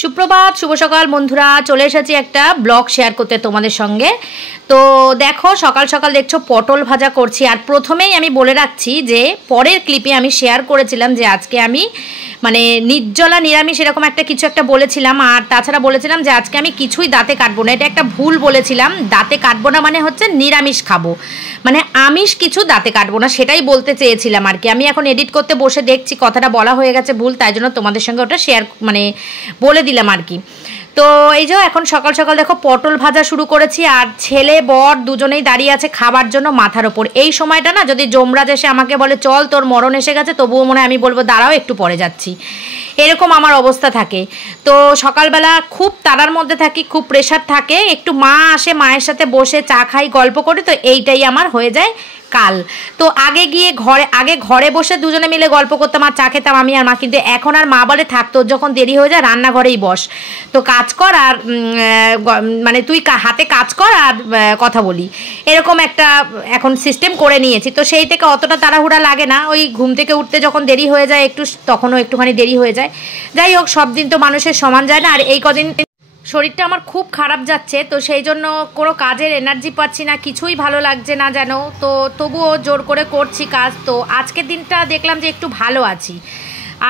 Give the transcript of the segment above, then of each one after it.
সুপ্রভাত, শুভ সকাল বন্ধুরা। চলে এসেছি একটা ব্লগ শেয়ার করতে তোমাদের সঙ্গে। তো দেখো, সকাল সকাল দেখছো পটল ভাজা করছি। আর প্রথমেই আমি বলে রাখছি যে পরের ক্লিপে আমি শেয়ার করেছিলাম যে আজকে আমি নির্জলা নিরামিষ এরকম কিছু একটা বলেছিলাম। আর তাছাড়া বলেছিলাম যে আজকে আমি কিছুই দাঁতে কাটবো না। এটা একটা ভুল বলেছিলাম। দাঁতে কাটবো না মানে হচ্ছে নিরামিষ খাবো, মানে আমিষ কিছু দাঁতে কাটবো না, সেটাই বলতে চেয়েছিলাম আর কি। আমি এখন এডিট করতে বসে দেখছি কথাটা বলা হয়ে গেছে ভুল, তাই জন্য তোমাদের সঙ্গে ওটা শেয়ার বলে দিলাম আর কি। তো এই যে এখন সকাল সকাল দেখো পটল ভাজা শুরু করেছি। আর ছেলে বর দুজনেই দাঁড়িয়ে আছে খাবার জন্য মাথার ওপর। এই সময়টা না, যদি যমরাজ এসে আমাকে বলে চল তোর মরণ এসে গেছে, তবুও মনে হয় আমি বলবো দাঁড়াও একটু পরে যাচ্ছি, এরকম আমার অবস্থা থাকে। তো সকালবেলা খুব তাড়ার মধ্যে থাকি, খুব প্রেশার থাকে। একটু মা আসে, মায়ের সাথে বসে চা খাই, গল্প করি, তো এইটাই আমার হয়ে যায় কাল। তো আগে ঘরে বসে দুজনে মিলে গল্প করতাম আর চা খেতাম আমি আর মা। কিন্তু এখন আর মা বলে থাক, তোর যখন দেরি হয়ে যায় রান্নাঘরেই বস, তো কাজ কর আর তুই হাতে কাজ কর আর কথা বলি, এরকম একটা এখন সিস্টেম করে নিয়েছি। তো সেই থেকে অতটা তাড়াহুড়া লাগে না। ওই ঘুম থেকে উঠতে যখন দেরি হয়ে যায় তখনও একটুখানি দেরি হয়ে যায়। যাই হোক, সব দিন তো মানুষের সমান যায় না। আর এই কদিন শরীরটা আমার খুব খারাপ যাচ্ছে, তো সেই জন্য কোনো কাজের এনার্জি পাচ্ছি না, কিছুই ভালো লাগছে না যেন। তো তবুও জোর করে করছি কাজ। তো আজকের দিনটা দেখলাম যে একটু ভালো আছি।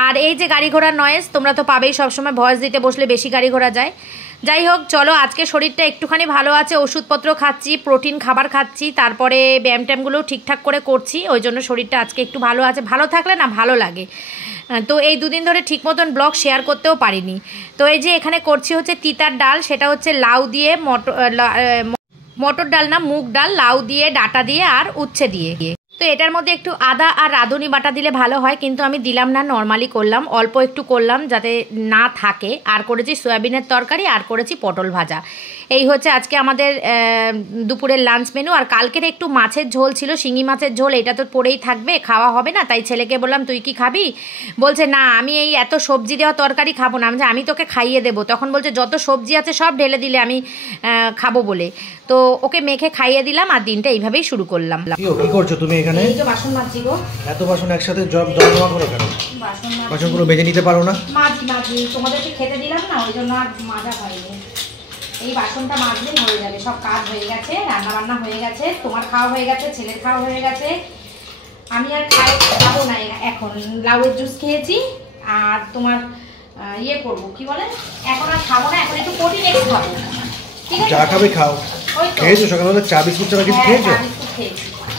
আর এই যে গাড়ি ঘোড়ার নয়েজ তোমরা তো পাবেই, সবসময় ভয়েস দিতে বসলে বেশি গাড়ি ঘোড়া যায়। যাই হোক, চলো, আজকে শরীরটা একটুখানি ভালো আছে, ওষুধপত্র খাচ্ছি, প্রোটিন খাবার খাচ্ছি, তারপরে ব্যায়াম ট্যামগুলোও ঠিকঠাক করে করছি, ওই জন্য শরীরটা আজকে একটু ভালো আছে। ভালো থাকলে না ভালো লাগে। তো এই দুদিন ধরে ঠিক মতন ব্লগ শেয়ার করতেও পারিনি। তো এই যে এখানে করছি হচ্ছে তিতার ডাল, সেটা হচ্ছে লাউ দিয়ে, মটর ডাল না, মুগ ডাল, লাউ দিয়ে, ডাটা দিয়ে আর উচ্ছে দিয়ে। তো এটার মধ্যে একটু আদা আর রাঁধুনি বাটা দিলে ভালো হয়, কিন্তু আমি দিলাম না, নর্মালি করলাম, অল্প একটু করলাম যাতে না থাকে। আর করেছি সয়াবিনের তরকারি, আর করেছি পটল ভাজা। এই হচ্ছে আজকে আমাদের দুপুরের লাঞ্চ মেনু। আর কালকের একটু মাছের ঝোল ছিল, শিঙি মাছের ঝোল, এটা তো পড়েই থাকবে, খাওয়া হবে না। তাই ছেলেকে বললাম তুই কি খাবি? বলছে না, আমি এই এত সবজি দেওয়া তরকারি খাবো না। আমি তোকে খাইয়ে দেবো। তখন বলছে যত সবজি আছে সব ঢেলে দিলে আমি খাবো বলে। তো ওকে মেখে খাইয়ে দিলাম আর দিনটা এইভাবেই শুরু করলাম। কি করছো তুমি এখানে? এই যে বাসন মাজছি গো। এত বাসন একসাথে জমা করো কেন? বাসনগুলো মেজে নিতে পারো না? মাজি তোমাদেরকে খেতে দিলাম না, ওই জন্য আর মাজা হয়নি। এই বাসনটা মাজলেই হয়ে যাবে, সব কাজ হয়ে গেছে, রান্না বান্না হয়ে গেছে, তোমার খাওয়া হয়ে গেছে, ছেলের খাওয়া হয়ে গেছে। আমি আর খাবো না এখন, লাউয়ের জুস খেয়েছি। আর তোমার ইয়ে করবো, কি বলে, এখন আর খাবো না, এখন একটু প্রোটিন এক্স খাবো। চা খাবে? খাও। খেয়েছো সকালবেলা? চা বিস্কুট ছাড়া কিছু খেয়েছো?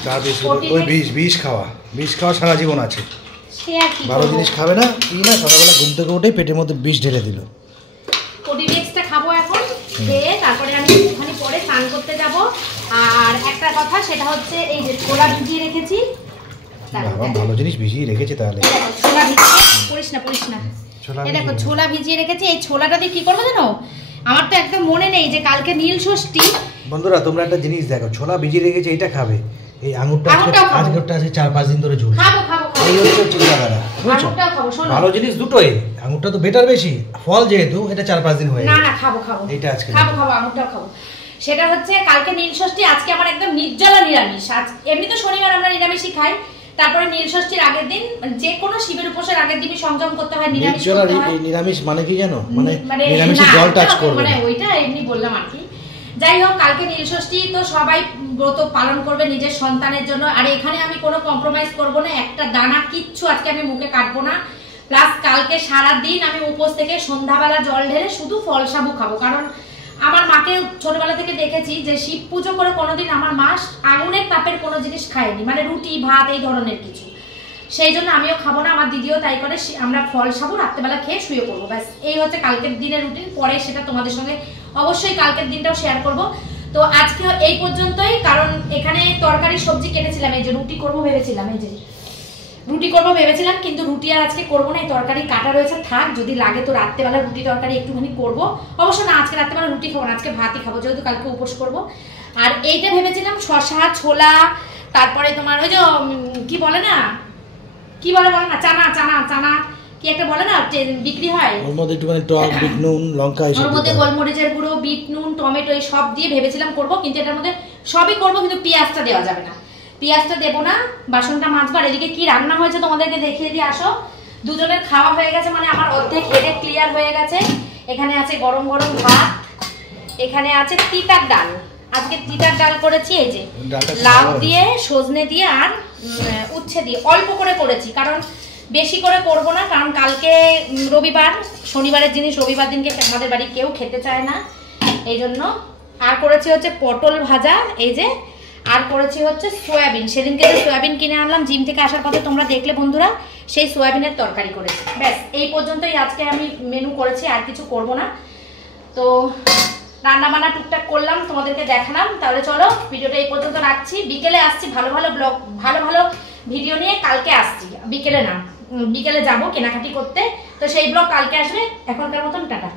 চা বিস্কুট, ওই বিষ খাওয়া সারা জীবন আছে। ভালো জিনিস খাবে না কি না, সকালবেলা ঘুম থেকে উঠেই পেটের মধ্যে বিষ ঢেলে দিল। প্রোটিন এক্সটা খাবো এখন, খেয়ে তারপরে আমি একটুখানি পরে স্নান করতে যাব। আর একটা কথা, সেটা হচ্ছে এই যে ছোলা ভিজিয়ে রেখেছি। ভালো জিনিস ভিজিয়ে রেখেছি তাহলে। ছোলা ভিজিয়ে পড়িস না। এই দেখো ছোলা ভিজিয়ে রেখেছি। এই ছোলাটা দিয়ে কি করবো জানো? আমার তো একদম মনে নেই যে কালকে নীল ষষ্ঠী। বন্ধুরা, তোমরা একটা জিনিস দেখো, ছোলা ভিজিয়ে রেখেছি, এটা খাবে। এই আঙুরটা আছে 4-5 দিন ধরে ঝুলছে। এই হচ্ছে চিন্তাধারা, বুঝছো? ভালো জিনিস দুটোই, আঙুরটা তো বেটার বেশি, ফল যেহেতু এটা 4-5 দিন হয়ে না খাবো এটা আজকে খাবো, আঙুরটাও খাবো। সেটা হচ্ছে কালকে নীল ষষ্ঠী, আজকে আমার একদম নির্জলা নিরামিষ। আজ এমনি তো শনিবার আমরা নিরামিষই খাই, তারপরে নীল ষষ্ঠীর আগের দিন, যে কোনো শিবের উপোসের আগের দিনই সংযম করতে হয়, নিরামিষ করতে হয়। নিরামিষ মানে কি জানো? মানে নিরামিষের জল টাচ করবে, মানে ওইটা এমনি বললাম আর কি। যাই হোক, কালকে নীল ষষ্ঠী, তো সবাই ব্রত পালন করবে নিজের সন্তানের জন্য। আর এখানে আমি কোনো কম্প্রোমাইজ করব না, একটা দানা কিচ্ছু আজকে আমি মুখে কাটবো না। প্লাস কালকে সারা দিন আমি উপোস থেকে সন্ধ্যাবেলা জল ঢেলে শুধু ফল সাবু খাবো। কারণ আমার মাকে ছোটবেলা থেকে দেখেছি যে শিব পুজো করে কোনোদিন আমার মা আগুনের তাপের কোনো জিনিস খায়নি, মানে রুটি ভাত এই ধরনের কিছু। সেই জন্য আমিও খাবো না, আমার দিদিও তাই করে। আমরা ফল সাবু রাত্রেবেলা খেয়ে শুয়ে পড়বো, ব্যাস। এই হচ্ছে কালকের দিনের রুটিন। পরে সেটা তোমাদের সঙ্গে অবশ্যই কালকের দিনটাও শেয়ার করব। তো আজকে এই পর্যন্তই, কারণ এখানে তরকারি সবজি কেটেছিলাম। এই যে রুটি করবো ভেবেছিলাম, কিন্তু রুটি আর আজকে করবো না, এই তরকারি কাটা রয়েছে, থাক, যদি লাগে তো রাত্রেবেলা রুটি তরকারি একটুখানি করবো। অবশ্য না, আজকে রাত্রেবেলা রুটি খাবো না, আজকে ভাতই খাবো, যেহেতু কালকে উপোস করবো। আর এইটা ভেবেছিলাম শশা, ছোলা, তারপরে তোমার ওই যে কি বলে না চানা কি একটা বলে না বিক্রি হয়, ওর মধ্যে একটুখানি টক, বিট নুন, লঙ্কা, ওর মধ্যে গোলমরিচের গুঁড়ো, বিট নুন, টমেটো, এই সব দিয়ে ভেবেছিলাম করবো। কিন্তু এটার মধ্যে সবই করবো, কিন্তু পেঁয়াজটা দেওয়া যাবে না, পেঁয়াজটা দেবো না। বাসনটা মাজবার। এদিকে কি রান্না হয়েছে তোমাদেরকে দেখিয়ে দিয়ে আসো। দুজনের খাওয়া হয়ে গেছে, মানে আমার অর্ধেক হেডেক ক্লিয়ার হয়ে গেছে। এখানে আছে গরম গরম ভাত, এখানে আছে তিতার ডাল। আজকে তিতার ডাল করেছি, এই যে লাউ দিয়ে, সজনে দিয়ে আর উচ্ছে দিয়ে অল্প করে করেছি, কারণ বেশি করে করব না, কারণ কালকে রবিবার, শনিবারের জিনিস রবিবার দিনকে আমাদের বাড়ি কেউ খেতে চায় না, এই জন্য। আর করেছি হচ্ছে পটল ভাজা, এই যে। আর করেছি হচ্ছে সয়াবিন, সেদিনকে যে সয়াবিন কিনে আনলাম জিম থেকে আসার পথে, তোমরা দেখলে বন্ধুরা, সেই সয়াবিনের তরকারি করেছি। ব্যাস এই পর্যন্তই আজকে আমি মেনু করেছি, আর কিছু করব না। তো রান্না বান্না টুকটাক করলাম, তোমাদেরকে দেখালাম। তাহলে চলো ভিডিওটা এই পর্যন্ত রাখছি। বিকেলে আসছি ভালো ভালো ব্লগ, ভালো ভালো ভিডিও নিয়ে। কালকে আসছি, বিকেলে না, বিকেলে যাবো কেনাকাটি করতে, তো সেই ব্লগ কালকে আসবে। এখনকার মতন টাটা।